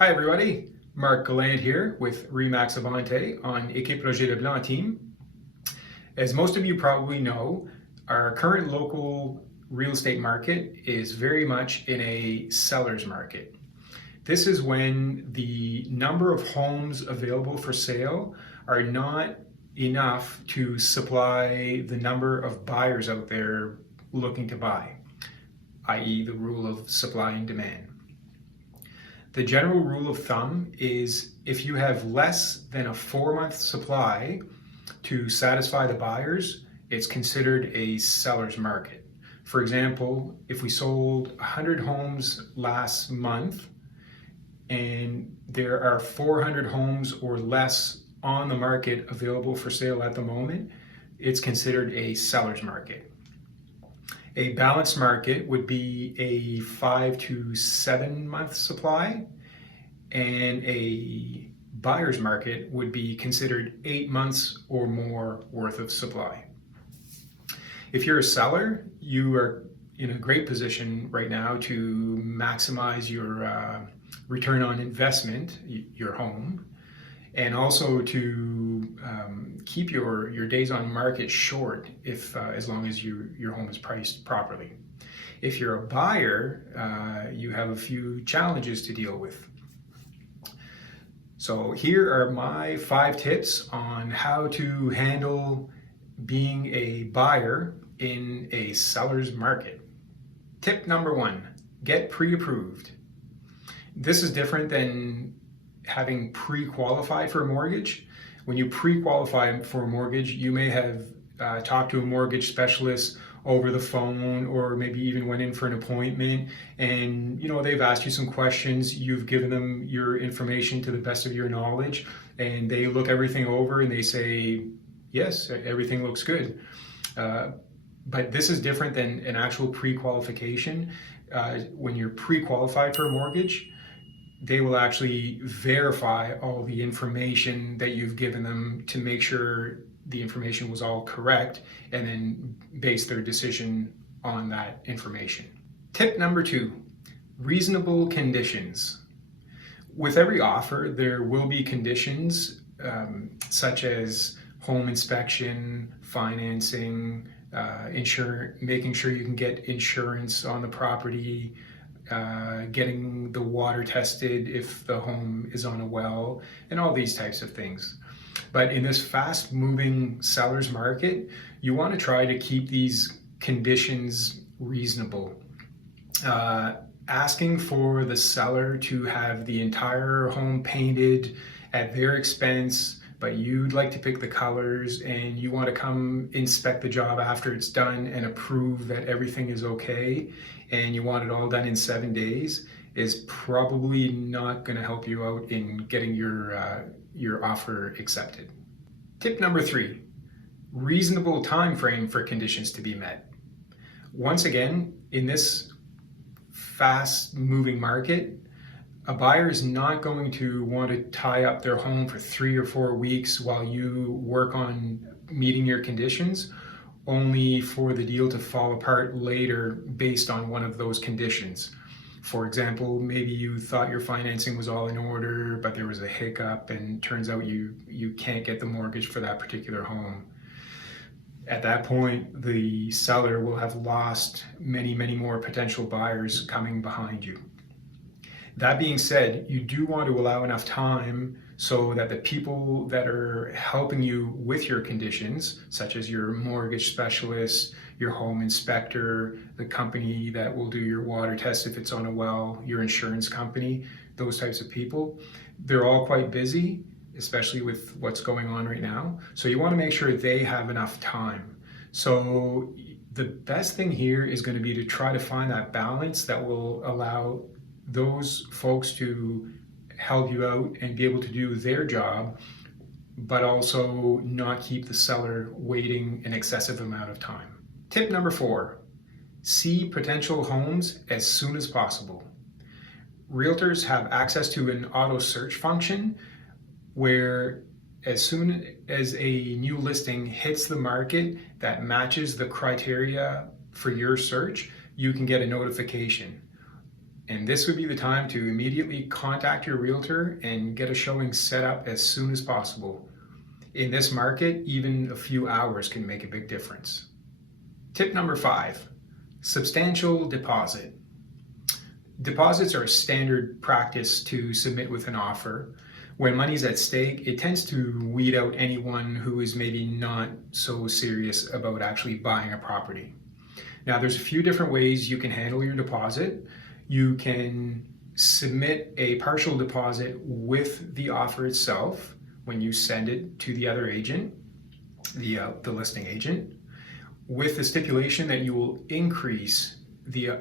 Hi everybody, Marc Gallant here with Remax Avante on Équipe Projet de Blanc team. As most of you probably know, our current local real estate market is very much in a seller's market. This is when the number of homes available for sale are not enough to supply the number of buyers out there looking to buy, i.e. the rule of supply and demand. The general rule of thumb is if you have less than a 4-month supply to satisfy the buyers, it's considered a seller's market. For example, if we sold 100 homes last month and there are 400 homes or less on the market available for sale at the moment, it's considered a seller's market. A balanced market would be a 5 to 7 month supply, and a buyer's market would be considered 8 months or more worth of supply. If you're a seller, you are in a great position right now to maximize your return on investment, your home, and also to keep your days on market short if as long as your home is priced properly. If you're a buyer, you have a few challenges to deal with. So here are my 5 tips on how to handle being a buyer in a seller's market. Tip number 1, get pre-approved. This is different than having pre-qualified for a mortgage. When you pre-qualify for a mortgage, you may have talked to a mortgage specialist over the phone, or maybe even went in for an appointment, and they've asked you some questions, you've given them your information to the best of your knowledge, and they look everything over and they say, yes, everything looks good. But this is different than an actual pre-qualification. When you're pre-qualified for a mortgage, they will actually verify all the information that you've given them to make sure the information was all correct, and then base their decision on that information. Tip number 2, reasonable conditions. With every offer, there will be conditions such as home inspection, financing, making sure you can get insurance on the property, getting the water tested if the home is on a well, and all these types of things. But in this fast-moving seller's market, you want to try to keep these conditions reasonable. Asking for the seller to have the entire home painted at their expense, but you'd like to pick the colors and you want to come inspect the job after it's done and approve that everything is okay, and you want it all done in 7 days, is probably not going to help you out in getting your offer accepted. Tip number 3, reasonable time frame for conditions to be met. Once again, in this fast moving market, a buyer is not going to want to tie up their home for 3 or 4 weeks while you work on meeting your conditions, only for the deal to fall apart later based on one of those conditions. For example, maybe you thought your financing was all in order, but there was a hiccup and turns out you can't get the mortgage for that particular home. At that point, the seller will have lost many, many more potential buyers coming behind you. That being said, you do want to allow enough time so that the people that are helping you with your conditions, such as your mortgage specialist, your home inspector, the company that will do your water test if it's on a well, your insurance company, those types of people, they're all quite busy, especially with what's going on right now. So you want to make sure they have enough time. So the best thing here is going to be to try to find that balance that will allow those folks to help you out and be able to do their job, but also not keep the seller waiting an excessive amount of time. Tip number 4, see potential homes as soon as possible. Realtors have access to an auto search function where as soon as a new listing hits the market that matches the criteria for your search, you can get a notification. And this would be the time to immediately contact your realtor and get a showing set up as soon as possible. In this market, even a few hours can make a big difference. Tip number 5, substantial deposit. Deposits are a standard practice to submit with an offer. When money's at stake, it tends to weed out anyone who is maybe not so serious about actually buying a property. Now, there's a few different ways you can handle your deposit. You can submit a partial deposit with the offer itself when you send it to the other agent, the listing agent, with the stipulation that you will increase the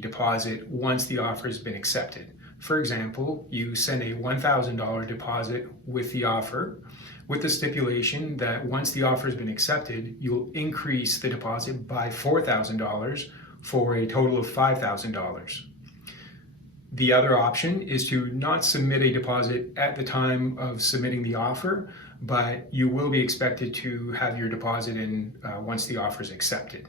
deposit once the offer has been accepted. For example, you send a $1,000 deposit with the offer, with the stipulation that once the offer has been accepted, you'll increase the deposit by $4,000 for a total of $5,000. The other option is to not submit a deposit at the time of submitting the offer, but you will be expected to have your deposit in once the offer is accepted.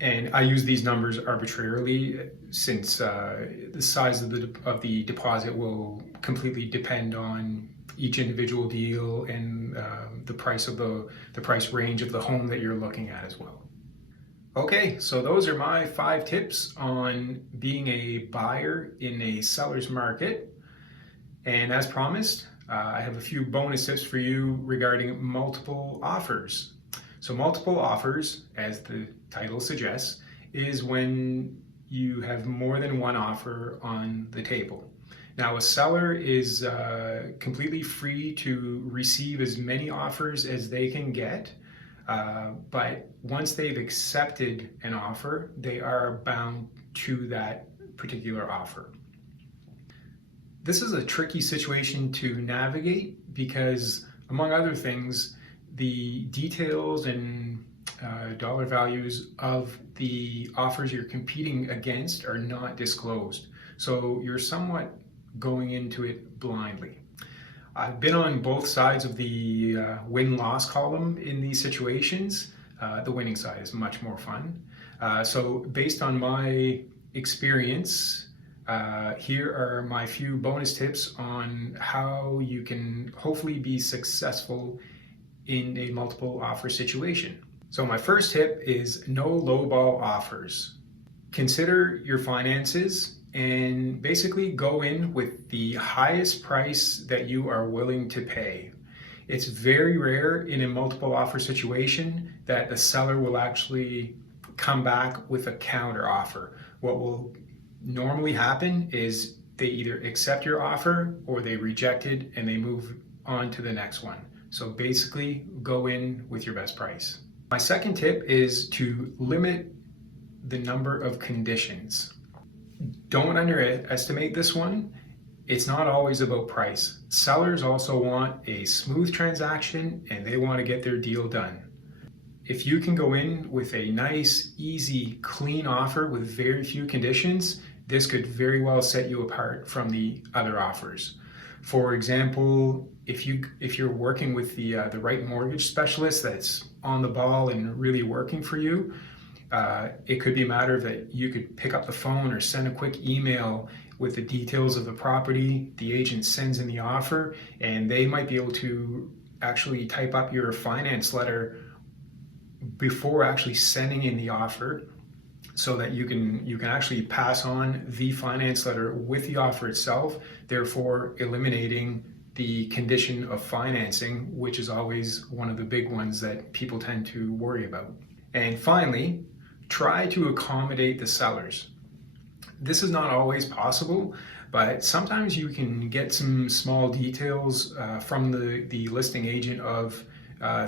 And I use these numbers arbitrarily since the size of the deposit will completely depend on each individual deal and the price range of the home that you're looking at as well. Okay, so those are my 5 tips on being a buyer in a seller's market. And as promised, I have a few bonus tips for you regarding multiple offers. So multiple offers, as the title suggests, is when you have more than one offer on the table. Now, a seller is completely free to receive as many offers as they can get, but once they've accepted an offer, they are bound to that particular offer. This is a tricky situation to navigate because, among other things, the details and dollar values of the offers you're competing against are not disclosed. So you're somewhat going into it blindly. I've been on both sides of the win-loss column in these situations. The winning side is much more fun. So based on my experience, here are my few bonus tips on how you can hopefully be successful in a multiple offer situation. So my first tip is no lowball offers. Consider your finances and basically go in with the highest price that you are willing to pay. It's very rare in a multiple offer situation that the seller will actually come back with a counter offer. What will normally happen is they either accept your offer or they reject it and they move on to the next one. So basically, go in with your best price. My second tip is to limit the number of conditions. Don't underestimate this one. It's not always about price. Sellers also want a smooth transaction and they want to get their deal done. If you can go in with a nice, easy, clean offer with very few conditions, this could very well set you apart from the other offers. For example, if you're working with the right mortgage specialist that's on the ball and really working for you, it could be a matter of that you could pick up the phone or send a quick email with the details of the property. The agent sends in the offer, and they might be able to actually type up your finance letter before actually sending in the offer, so that you can actually pass on the finance letter with the offer itself, therefore eliminating the condition of financing, which is always one of the big ones that people tend to worry about. And finally, try to accommodate the sellers. This is not always possible, but sometimes you can get some small details from the listing agent of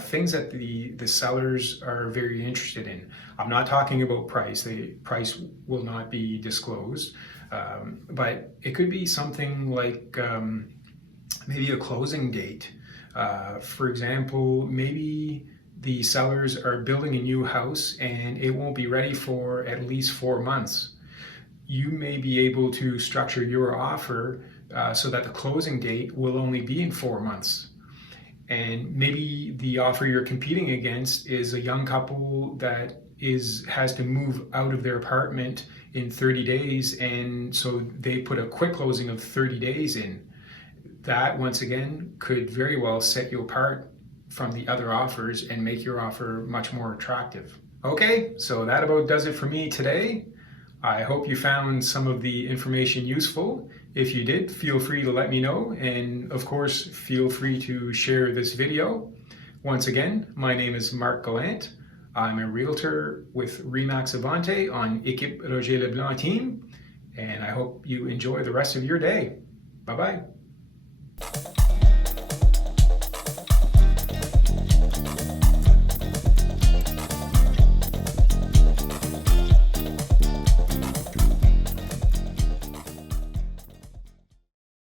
things that the sellers are very interested in. I'm not talking about price. The price will not be disclosed, but it could be something like maybe a closing date. For example, maybe the sellers are building a new house and it won't be ready for at least 4 months. You may be able to structure your offer so that the closing date will only be in 4 months. And maybe the offer you're competing against is a young couple that has to move out of their apartment in 30 days, and so they put a quick closing of 30 days in. That, once again, could very well set you apart from the other offers and make your offer much more attractive. Okay, so that about does it for me today. I hope you found some of the information useful. If you did, feel free to let me know, and of course, feel free to share this video. Once again, my name is Marc Gallant. I'm a realtor with Remax Avante on Équipe Roger Leblanc team, and I hope you enjoy the rest of your day. Bye-bye.